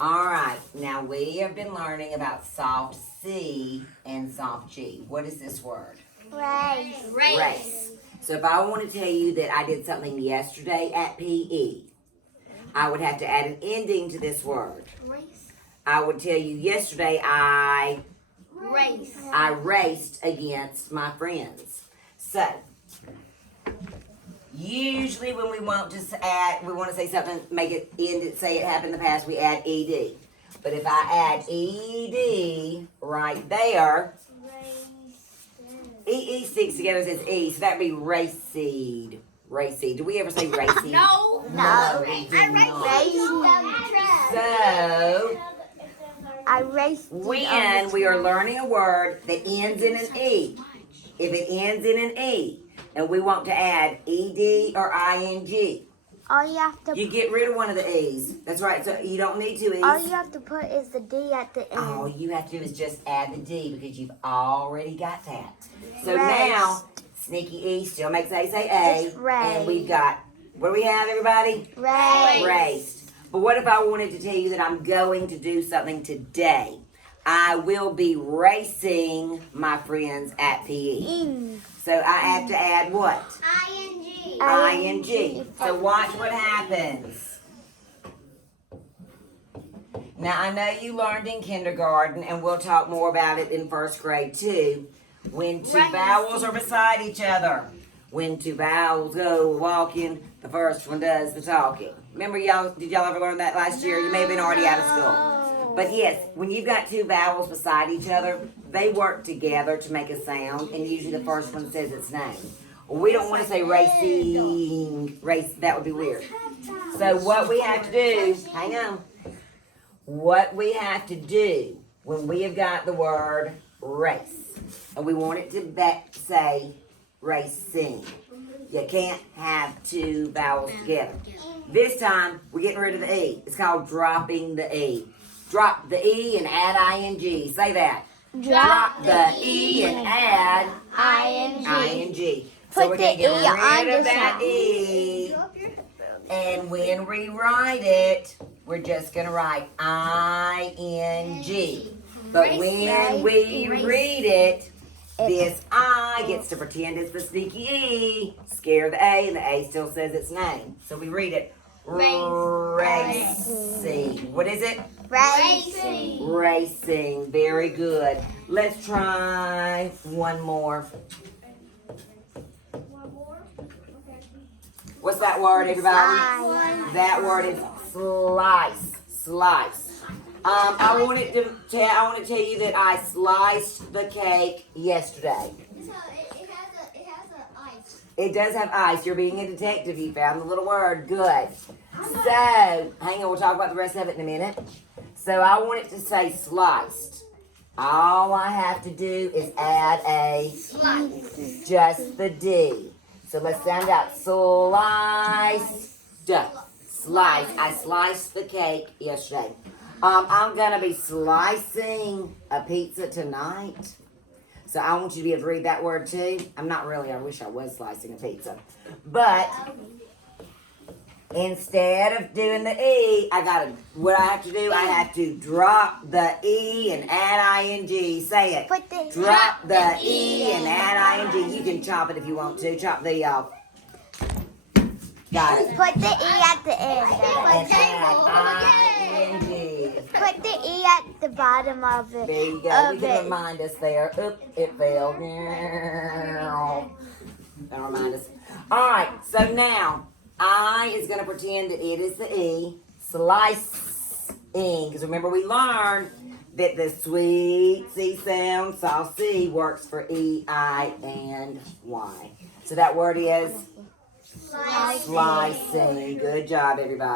All right, now we have been learning about soft C and soft G. What is this word? Race. So if I want to tell you that I did something yesterday at PE, I would have to add an ending to this word. I would tell you yesterday I raced against my friends. So usually when we want to say something, make it end it, say it happened in the past, we add ed. But if I add ed right there, EE sticks together and says E, so that'd be raceed. Raceed. Do we ever say raceed? No. we do not. So, when we are learning a word that ends in an E, if it ends in an E, and we want to add ed or ing, All you have to you get rid of one of the E's. That's right, so you don't need two E's. all you have to put is the D at the end. All you have to do is just add the D because you've already got that. So Raced. now, sneaky E still makes A say A. It's raced. And we've got, what do we have, everybody? Race. Raced. But what if I wanted to tell you that I'm going to do something today? I will be racing my friends at PE. So I have to add what? ing. So watch what happens. Now I know you learned in kindergarten, and we'll talk more about it in first grade too. When two vowels are beside each other. When two vowels go walking, the first one does the talking. Remember y'all, did y'all ever learn that last year? You may have been already out of school. But yes, when you've got two vowels beside each other, they work together to make a sound, and usually the first one says its name. We don't want to say racing, that would be weird. So what we have to do, hang on. What we have to do when we have got the word race, and we want it to say racing, you can't have two vowels together. This time, we're getting rid of the E. It's called dropping the E. Drop the E and add ing. Say that. Drop the E and add ing. So we're going to get rid of that E. And when we write it, we're just going to write ing. But when we read it, this I gets to pretend it's the sneaky E, scare the A, and the A still says its name. So we read it. Racing. What is it? Racing. Very good. Let's try one more. What's that word, everybody? That word is slice. Slice. I want to tell you that I sliced the cake yesterday. So it has ice. It does have ice. You're being a detective. You found the little word. Good. So, hang on. We'll talk about the rest of it in a minute. So, I want it to say sliced. All I have to do is add just the D. So, let's sound out. Sliced. Slice. I sliced the cake yesterday. I'm going to be slicing a pizza tonight. So I want you to be able to read that word too. I'm not really, I wish I was slicing a pizza. But instead of doing the E, what I have to do, I have to drop the E and add ing. Say it. Drop the E and add ing. You can chop it if you want to. Chop the E off. Got it. Put the E at the end. And add ing. Put the E at the bottom of it. There you go. We can remind us there. Oop, it fell. That'll remind us. All right. So now, I is going to pretend that it is the E. Slicing. Because remember, we learned that the sweet C sound, soft C, works for E, I, and Y. So that word is slicing. Good job, everybody.